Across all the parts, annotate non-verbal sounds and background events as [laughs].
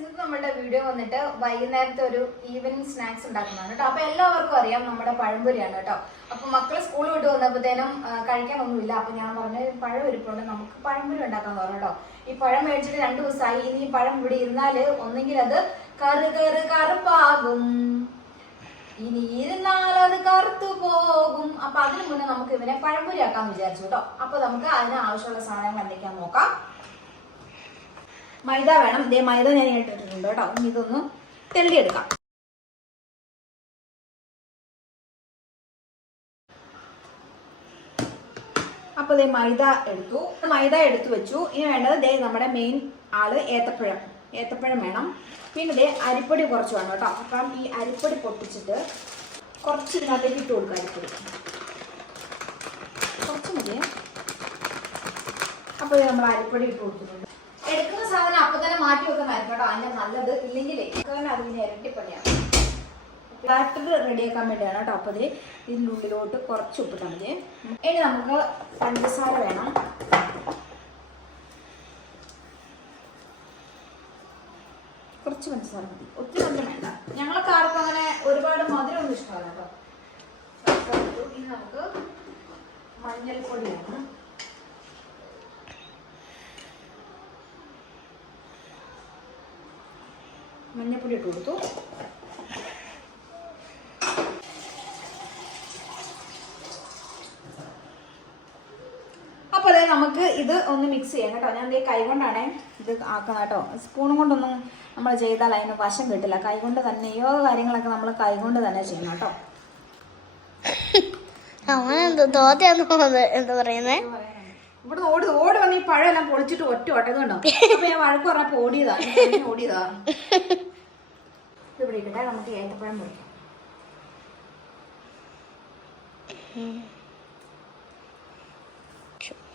ഇന്നത്തെ നമ്മുടെ വീഡിയോ വന്നിട്ട് വൈകുന്നേരത്തെ ഒരു ഈവനിങ് സ്നാക്സ് ഉണ്ടാക്കുന്നതാണ് കേട്ടോ. അപ്പൊ എല്ലാവർക്കും അറിയാം നമ്മുടെ പഴംപൊരിയാണ് കേട്ടോ. അപ്പൊ മക്കൾ സ്കൂൾ വിട്ട് വന്നപ്പോഴത്തേനും കഴിക്കാൻ ഒന്നുമില്ല. അപ്പൊ ഞാൻ പറഞ്ഞു പഴം ഇരിപ്പുണ്ട് നമുക്ക് പഴംപൊരി ഉണ്ടാക്കാൻ പറഞ്ഞു കേട്ടോ. ഈ പഴം മേടിച്ചിട്ട് രണ്ടു ദിവസമായി. ഇനി പഴം ഇവിടെ ഇരുന്നാൽ ഒന്നെങ്കിൽ അത് കറു കറു കറുപ്പാകും. ഇനി ഇരുന്നാൽ അത് കറുത്തു പോകും. അപ്പൊ അതിനു മുന്നേ നമുക്ക് ഇവനെ പഴംപൊരി ആക്കാൻ വിചാരിച്ചു കേട്ടോ. അപ്പൊ നമുക്ക് അതിന് ആവശ്യമുള്ള സാധനങ്ങൾ എന്തൊക്കെയാ നോക്കാം. മൈദ വേണം. ഇതേ മൈദ ഞാൻ ഇട്ടിട്ടുണ്ട് കേട്ടോ. ഇതൊന്ന് തെള്ളിയെടുക്കാം. അപ്പൊ ഇതേ മൈദ എടുത്തു. മൈദ എടുത്തു വെച്ചു. ഇനി വേണ്ടത് ദേ നമ്മുടെ മെയിൻ ആൾ ഏത്തപ്പഴം. ഏത്തപ്പഴം വേണം. പിന്നെ ദേ അരിപ്പൊടി കുറച്ച് വേണം കേട്ടോ. അപ്പം ഈ അരിപ്പൊടി പൊട്ടിച്ചിട്ട് കുറച്ച് ഇതിനകത്തേക്ക് ഇട്ട് കൊടുക്കുക അരിപ്പൊടി. കുറച്ച് മതി അപ്പോൾ നമ്മൾ അരിപ്പൊടി ഇട്ട് എടുക്കുന്ന സാധനം അപ്പൊ തന്നെ മാറ്റി വെക്കുന്നതായിരിക്കും കേട്ടോ. അതിന്റെ നല്ലത് ഇല്ലെങ്കിൽ ഇരട്ടി പണിയാണ് ഇരട്ടിപ്പണിയാണ്. ബാറ്റർ റെഡിയാക്കാൻ വേണ്ടിയാണ് കേട്ടോ. അപ്പോൾ അതിൽ ഇതിന്റെ ഉള്ളിലോട്ട് കുറച്ച് ഉപ്പിട്ടാൽ മതി. ഇനി നമുക്ക് പഞ്ചസാര വേണം. കുറച്ച് പഞ്ചസാര മതി. ഒത്തിരി മധുരം വേണ്ട. ഞങ്ങൾക്ക് ആർക്കും അങ്ങനെ ഒരുപാട് മധുരം ഒന്നും ഇഷ്ടമല്ല കേട്ടോ. ഇനി നമുക്ക് മഞ്ഞൾപ്പൊടി വേണം മഞ്ഞൾപ്പൊടി ഇട്ട് കൊടുത്തു. അപ്പോൾ അതെ നമുക്ക് ഇത് ഒന്ന് മിക്സ് ചെയ്യാം കേട്ടോ. ഞാൻ കൈ കൊണ്ടാണേ ഇത് ആക്കണം കേട്ടോ. സ്പൂണും കൊണ്ടൊന്നും നമ്മൾ ചെയ്താൽ അതിന് വശം കിട്ടില്ല. കൈ കൊണ്ട് തന്നെ യോഗ കാര്യങ്ങളൊക്കെ നമ്മൾ കൈ കൊണ്ട് തന്നെ ചെയ്യണം കേട്ടോ. [laughs] എന്തോ തോറ്റയാന്ന് തോന്നുന്നത് എന്താ പറയുന്നേ? ഇവിടെ ഓടി ഓടി വന്ന് ഈ പഴമെല്ലാം പൊളിച്ചിട്ട് ഒറ്റ ഓട്ടം കണ്ടോ? അപ്പൊ ഞാൻ വഴക്ക് പറഞ്ഞപ്പോ ഓടിയതാ ഓടിയതാ ഇവിടെ ഇരിക്കട്ടെ നമുക്ക് ഏത്തപ്പഴം പൊളിക്കാം.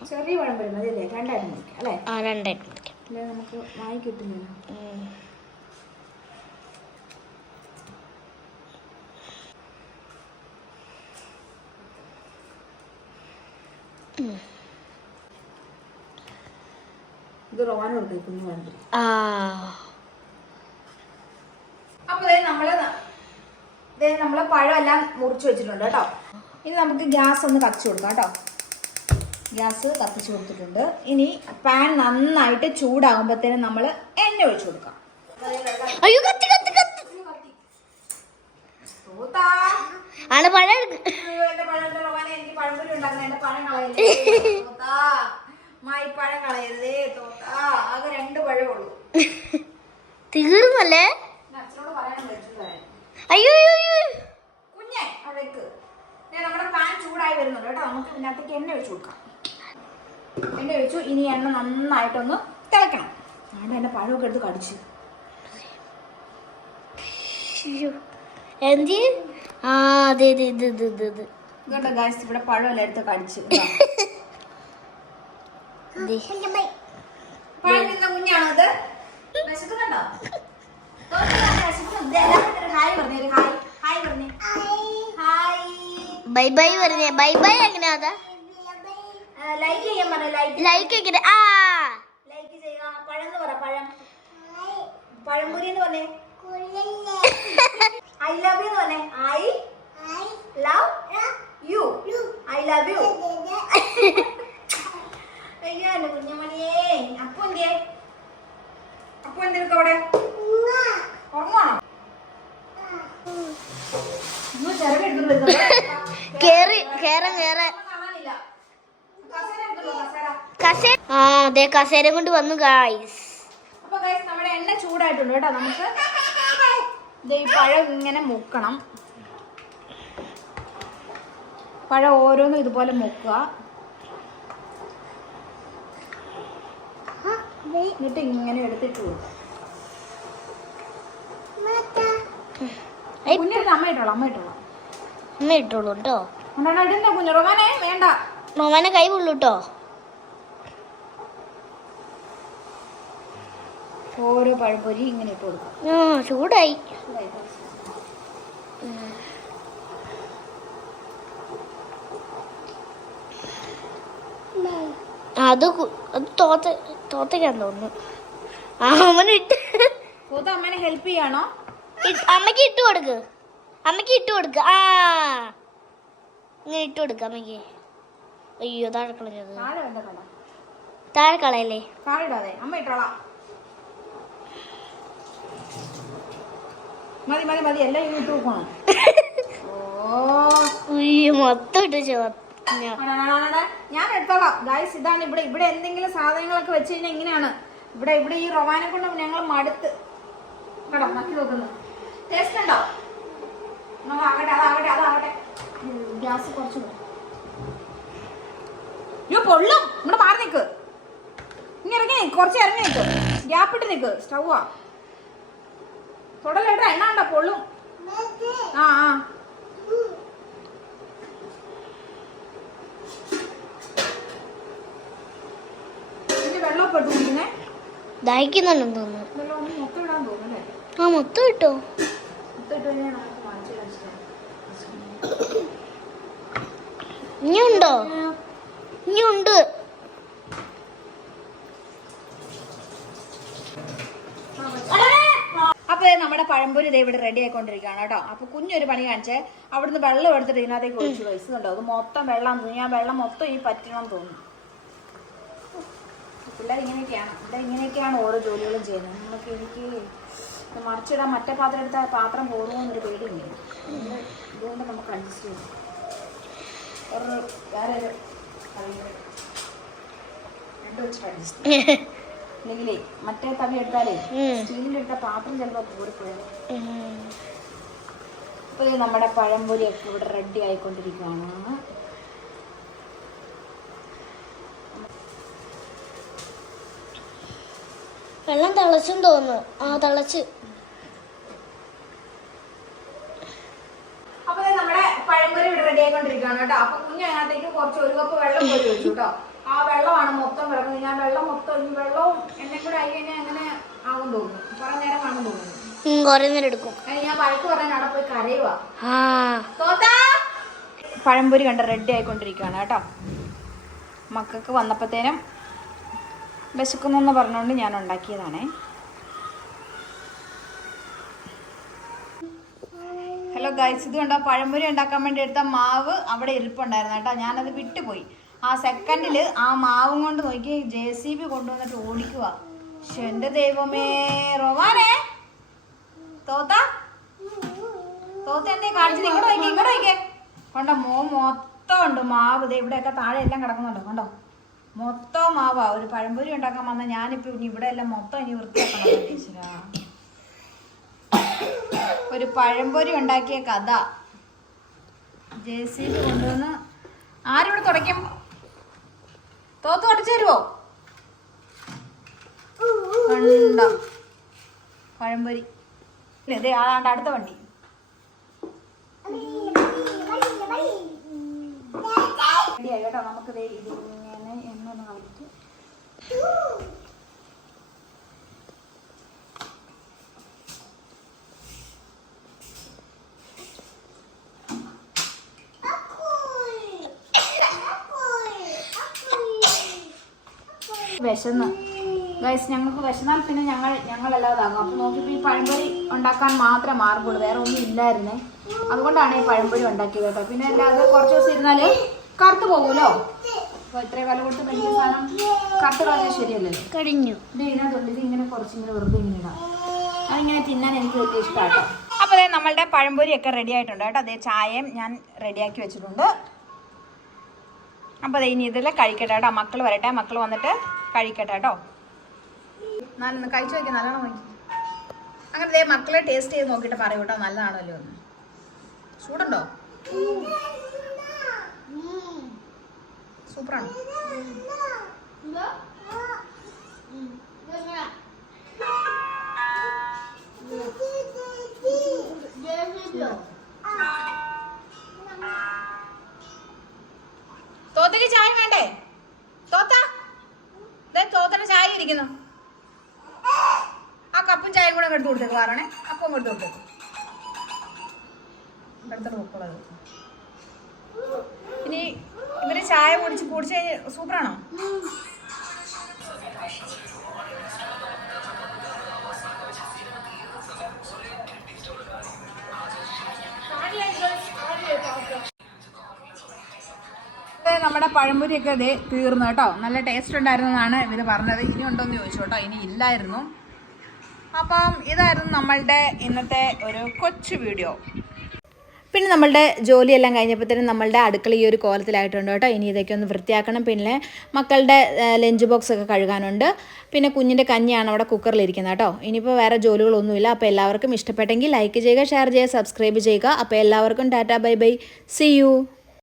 ചെറിയ പഴം വരുന്നത് രണ്ടായിട്ട് മുറിക്കാം അല്ലേ? ആ രണ്ടായിട്ട് അല്ലെ നമുക്ക് വായി കിട്ടുന്നില്ല. ഇത് റോവാൻ കൊടുക്കും വേണ്ടി. ആ. അപ്പൊ നമ്മളെ നമ്മൾ ദേ നമ്മൾ പഴം എല്ലാം മുറിച്ച് വെച്ചിട്ടുണ്ട് കേട്ടോ. ഇനി നമുക്ക് ഗ്യാസ് ഒന്ന് കത്തിച്ചു കൊടുക്കാം കേട്ടോ. ഗ്യാസ് കത്തിച്ചു കൊടുത്തിട്ടുണ്ട്. ഇനി പാൻ നന്നായിട്ട് ചൂടാകുമ്പോഴത്തേനും നമ്മൾ എണ്ണ ഒഴിച്ചു കൊടുക്കാം. അയ്യോ കത്തി കത്തി കത്തി. ആണ് പഴം എനിക്ക് പഴംപൊരി ഉണ്ടാക്കുന്ന എന്റെ പഴം കളയരുതേ തോത്താ മായി പഴം കളയരുതേ തോത്താ ആകെ രണ്ട് പഴമേ ഉള്ളൂ തീർന്നല്ലേ അച്ഛനോട് പറയാൻ അയ്യോ കുഞ്ഞെ അവിടേക്ക്. നമ്മുടെ പാൻ ചൂടായി വരുന്നുണ്ട് കേട്ടോ. നമുക്ക് ഇതിനകത്തേക്ക് എണ്ണ ഒഴിച്ചു കൊടുക്കാം. എണ്ണ ഒഴിച്ചു. ഇനി എണ്ണ നന്നായിട്ടൊന്ന് തിളക്കണം അവിടെ എന്റെ പഴമൊക്കെ എടുത്ത് കടിച്ചു. അയ്യോ. എന്ത് ആ അതെ അതെ ഇവിടെ പഴമെല്ലാം എടുത്ത് കടിച്ചു [laughs] ദേ. പഴം തിന്ന കുഞ്ഞാണോ ഇത് വിശക്കുന്നുണ്ടോ തോന്നുന്നു വിശക്കുന്നു. ദേ, എല്ലാവരും ഒരു ഹായ് പറഞ്ഞേ ഒരു ഹായ് ഹായ് പറഞ്ഞേ ഹായ്. ബൈ ബൈ പറഞ്ഞേ. ബൈ ബൈ എങ്ങനെയാ അതാ? ലൈക്ക് ചെയ്യാൻ ലൈക്ക് ലൈക്ക് എങ്ങനെ? ആ. ലൈക്ക് ചെയ്യുക. പഴം എന്ന് പറ പഴം. പഴംപൊരി എന്ന് പറഞ്ഞേ. ഐ ലവ് യു എന്ന് പറഞ്ഞേ. I love you I love you അയ്യോ എന്റെ കുഞ്ഞമണിയേ അപ്പു എന്തിയേ? അപ്പു എന്തിനൊക്കെ അവിടെ? ഉറങ്ങുവാണോ? [laughs] കേറി കേറാൻ കേറാൻ കസേര ആ അതെ കൊണ്ട് വന്നു ഗായ്സ് അപ്പൊ ഗായ്സ് നമ്മുടെ എണ്ണ ചൂടായിട്ടുണ്ട് കേട്ടോ. നമുക്ക് ഈ പഴം ഇങ്ങനെ മുക്കണം. പഴം ഓരോന്നും ഇതുപോലെ മുക്കുക. എന്നിട്ട് ഇങ്ങനെ എടുത്തിട്ട് കൊടുക്കും കുഞ്ഞിട്ട് അമ്മ ഇട്ടോളാം അമ്മ ഇട്ടോളാം. അമ്മ ഇട്ടോളൂ കേട്ടോ. ഇടുന്ന കുഞ്ഞു? റൊമാനെ വേണ്ട. റൊമാനെ കൈ കൊള്ളു കേട്ടോ. ഓരോ പഴപ്പൊരി ഇങ്ങനെ ഇട്ട് കൊടുക്കും. ആ ചൂടായി. അത് അത് തോത്ത തോത്തയ്ക്കാന്ന് തോന്നുന്നു. അവൻ ഇട്ട് അമ്മനെ ഹെൽപ്പ് ചെയ്യാണോ? അമ്മയ്ക്ക് അമ്മയ്ക്ക് ഇട്ട് കൊടുക്ക്. അമ്മയ്ക്ക് ഇട്ട് കൊടുക്ക്. ആ. ഇങ്ങനെ ഇട്ട് കൊടുക്ക അമ്മയ്ക്ക്. അയ്യോ താഴെ കളഞ്ഞത്. താഴെ കളയല്ലേ? അമ്മ ഇട്ടോളാം. മതി മതി മതി. എല്ലാം ഇങ്ങോട്ട് നോക്കണം [laughs] ഓ. മൊത്തം ഇട്ട് ചോ- ഞാൻ- എടുത്തോളാം. ഗായ്സ് ഇതാണ് ഇവിടെ. ഇവിടെ എന്തെങ്കിലും സാധനങ്ങളൊക്കെ വെച്ച് കഴിഞ്ഞാൽ ഇങ്ങനെയാണ്. ഇവിടെ ഇവിടെ ഈ റൊവാനെ കൊണ്ട് ഞങ്ങൾ മടുത്ത്. കേട്ടോ നക്കി നോക്കുന്നു. ടേസ്റ്റ് ഉണ്ടോ? നമ്മൾ ആകട്ടെ അതാകട്ടെ അതാകട്ടെ. ഗ്യാസ് കുറച്ച്. അയ്യോ പൊള്ളും. ഇവിടെ മാറി നിൽക്ക് ഇങ്ങനെ ഇറങ്ങി നിക്ക്, കുറച്ച് ഇറങ്ങി നിൽക്ക് ഗ്യാപ്പ് ഇട്ട് നിൽക്ക് സ്റ്റൗവാ തുടലേട്ടാ എണ്ണ ഉണ്ടോ പൊള്ളും. ആ ആ ഇതിന് വെള്ളമൊക്കെ ഇട്ട് കുടിക്കുന്നേ ദാഹിക്കുന്നുണ്ടെന്ന് തോന്നുന്നു. ആ മൊത്തം കഴിച്ചിട്ട് ഇനിയുണ്ടോ? ഇനിയുണ്ട്. അപ്പൊ നമ്മുടെ പഴംപൊരി ഇതേ ഇവിടെ റെഡി ആയിക്കൊണ്ടിരിക്കുകയാണ് കേട്ടോ. അപ്പൊ കുഞ്ഞൊരു പണി കാണിച്ചേ. അവിടുന്ന് വെള്ളം എടുത്തിട്ട് ഇതിനകത്തേക്ക് ഒഴിച്ചു കണ്ടോ അത് മൊത്തം വെള്ളം തോന്നി ആ വെള്ളം മൊത്തം ഈ പറ്റണം തോന്നുന്നു. പിള്ളേർ ഇങ്ങനെയൊക്കെയാണ് ഇവിടെ ഇങ്ങനെയൊക്കെയാണ് ഓരോ ജോലികളും ചെയ്യുന്നത്. നമുക്ക് എനിക്ക് മറിച്ചിടാൻ മറ്റേ പാത്രം എടുത്താൽ പാത്രം പോകുമോ എന്നൊരു പേടിയുണ്ട് അതുകൊണ്ട് നമുക്ക് അഡ്ജസ്റ്റ് ചെയ്യാം ഒരു വേറെ രണ്ട് വെച്ചിട്ട് അഡ്ജസ്റ്റ് ചെയ്യാം ഇല്ലെങ്കിലേ മറ്റേ തവി എടുത്താലേ. സ്റ്റീലിലെടുത്ത പാത്രം ചിലപ്പോൾ കൂടിപ്പോയത് ഇപ്പോൾ നമ്മുടെ പഴംപൊരിയൊക്കെ ഇവിടെ റെഡി ആയിക്കൊണ്ടിരിക്കുകയാണ് വെള്ളം തിളച്ചും തോന്നുന്നു. ആ തിളച്ച്. അപ്പോൾ ഇത് നമ്മുടെ പഴംപൊരി ഇവിടെ റെഡി ആയിക്കൊണ്ടിരിക്കുകയാണ് കേട്ടോ. അപ്പോൾ കുഞ്ഞ് അതിനകത്തേക്ക് കുറച്ച് ഒരു കപ്പ് വെള്ളം വെച്ചു കേട്ടോ. ആ വെള്ളമാണ് മൊത്തം കിടക്കുന്നത്. ഞാൻ വെള്ളം മൊത്തം ഈ വെള്ളവും എന്നെ കൂടെ ആയി കഴിഞ്ഞാൽ അങ്ങനെ ആകും തോന്നുന്നു. കുറേ നേരം കാണും തോന്നുന്നു. ഉം, കുറേ നേരം എടുക്കും. ഞാൻ വഴക്ക് പറഞ്ഞ അവിടെ പോയി കരയുവാ. ആ. പഴംപൊരി കണ്ട് റെഡി ആയിക്കൊണ്ടിരിക്കുകയാണ് കേട്ടോ. മക്കൾക്ക് വന്നപ്പോഴത്തേനും വിശക്കുന്നു പറഞ്ഞുകൊണ്ട് ഞാൻ ഉണ്ടാക്കിയതാണേ. ഹലോ ഗൈസ് ഇത് പഴംപൊരി ഉണ്ടാക്കാൻ വേണ്ടി എടുത്ത മാവ് അവിടെ ഇരിപ്പുണ്ടായിരുന്നു കേട്ടോ. ഞാനത് വിട്ടുപോയി. ആ സെക്കൻഡിൽ ആ മാവും കൊണ്ട് നോക്കി ജെ സി ബി കൊണ്ടുവന്നിട്ട് ഓടിക്കുക പക്ഷെ ദൈവമേ. റൊവാനേ? തോത്ത? തോത്ത എന്തേ കാണിച്ചില്ല? ഇങ്ങോട്ട് കണ്ടോ മോ മൊത്തം ഉണ്ട് മാവ്. ദേ ഇവിടെയൊക്കെ താഴെ എല്ലാം കിടക്കുന്നുണ്ടോ. കണ്ടോ? മൊത്തം മാവാ ഒരു പഴംപൊരി ഉണ്ടാക്കാൻ വന്ന ഞാനിപ്പോ ഇനി ഇവിടെ എല്ലാം മൊത്തം ഇനി വൃത്തിയാക്കണം ടീച്ചറാ. ഒരു പഴംപൊരി ഉണ്ടാക്കിയ കഥ. ജെ സി കൊണ്ടുവന്ന് ആരിവിടെ തുടയ്ക്കും? തോത്ത് തുടച്ചു തരുമോ പഴംപൊരി. ആളാണ്ട് അടുത്ത വണ്ടി. കേട്ടോ. നമുക്ക് കളഞ്ഞിട്ട് വിശന്ന്. ഗൈസ് ഞങ്ങൾക്ക് വിശന്നാൽ പിന്നെ ഞങ്ങൾ ഞങ്ങളല്ലാതാകും. അപ്പോൾ നോക്കിയപ്പോൾ ഈ പഴംപൊരി ഉണ്ടാക്കാൻ മാത്രമേ മാർഗുള്ളൂ വേറെ ഒന്നും ഇല്ലായിരുന്നേ. അതുകൊണ്ടാണ് ഈ പഴംപൊരി ഉണ്ടാക്കിയത് കേട്ടോ. പിന്നെ അല്ലാതെ കുറച്ച് ദിവസം ഇരുന്നാൽ കറുത്ത് പോകുമല്ലോ അപ്പൊ ഇത്രയും വില കൊടുത്ത് മേടിക്കുന്ന സാധനം കറുത്ത് കളഞ്ഞാൽ ശരിയല്ലല്ലോ. കഴിഞ്ഞു. ഇത് ഇതിനകത്തുണ്ട് ഇത് ഇങ്ങനെ കുറച്ചിങ്ങനെ വെറുതെ ഇങ്ങനെ ഇടാം. അതിങ്ങനെ തിന്നാൻ എനിക്ക് വലിയ ഇഷ്ടമാട്ടോ അപ്പോൾ അതെ നമ്മളുടെ പഴംപൊരിയൊക്കെ റെഡി ആയിട്ടുണ്ട് കേട്ടോ. അതേ ചായയും ഞാൻ റെഡിയാക്കി വെച്ചിട്ടുണ്ട്. അപ്പോൾ അതെ ഇനി ഇതിൽ കഴിക്കട്ടെ കേട്ടോ. മക്കൾ വരട്ടെ. മക്കൾ വന്നിട്ട് കഴിക്കട്ടെ കേട്ടോ. നല്ല കഴിച്ചു നോക്കി നല്ലോണം നോക്കി അങ്ങനെ ദേ മക്കളെ ടേസ്റ്റ് ചെയ്ത് നോക്കിയിട്ട് പറയൂ കേട്ടോ. നല്ലതാണല്ലോ എന്ന്. ചൂടുണ്ടോ? സൂപ്പറാണ് തോത്തക്ക് ചായ വേണ്ടേ? തോത്ത. തോത്തന് ചായ ഇരിക്കുന്നു. ആ കപ്പും ചായയും കൂടെ എടുത്ത് കൊടുത്തേക്ക് വാറണേ അപ്പം എടുത്ത് കൊടുത്തേക്ക്. എടുത്തിട്ട് നോക്കുള്ളത് ഇനി ഇവർ ചായ കുടിച്ച് കുടിച്ച് കഴിഞ്ഞ് സൂപ്പറാണോ? നമ്മുടെ പഴംപൊരിയൊക്കെ ഇതേ തീർന്നു കേട്ടോ. നല്ല ടേസ്റ്റ് ഉണ്ടായിരുന്നതാണ് ഇവർ പറഞ്ഞത്. ഇനി ഉണ്ടോയെന്ന് ചോദിച്ചു കേട്ടോ. ഇനി ഇല്ലായിരുന്നു. അപ്പം ഇതായിരുന്നു നമ്മളുടെ ഇന്നത്തെ ഒരു കൊച്ചു വീഡിയോ പിന്നെ നമ്മളുടെ ജോലിയെല്ലാം കഴിഞ്ഞപ്പോഴത്തേനും നമ്മളുടെ അടുക്കള ഈ ഒരു കോലത്തിലായിട്ടുണ്ട് കേട്ടോ. ഇനി ഇതൊക്കെ ഒന്ന് വൃത്തിയാക്കണം. പിന്നെ മക്കളുടെ ലഞ്ച് ബോക്സ് ഒക്കെ കഴുകാനുണ്ട്. പിന്നെ കുഞ്ഞിന്റെ കഞ്ഞിയാണ് അവിടെ കുക്കറിലിരിക്കുന്നത് കേട്ടോ. ഇനിയിപ്പോൾ വേറെ ജോലികളൊന്നുമില്ല. അപ്പോൾ എല്ലാവർക്കും ഇഷ്ടപ്പെട്ടെങ്കിൽ ലൈക്ക് ചെയ്യുക ഷെയർ ചെയ്യുക സബ്സ്ക്രൈബ് ചെയ്യുക. അപ്പോൾ എല്ലാവർക്കും tata bye bye. See you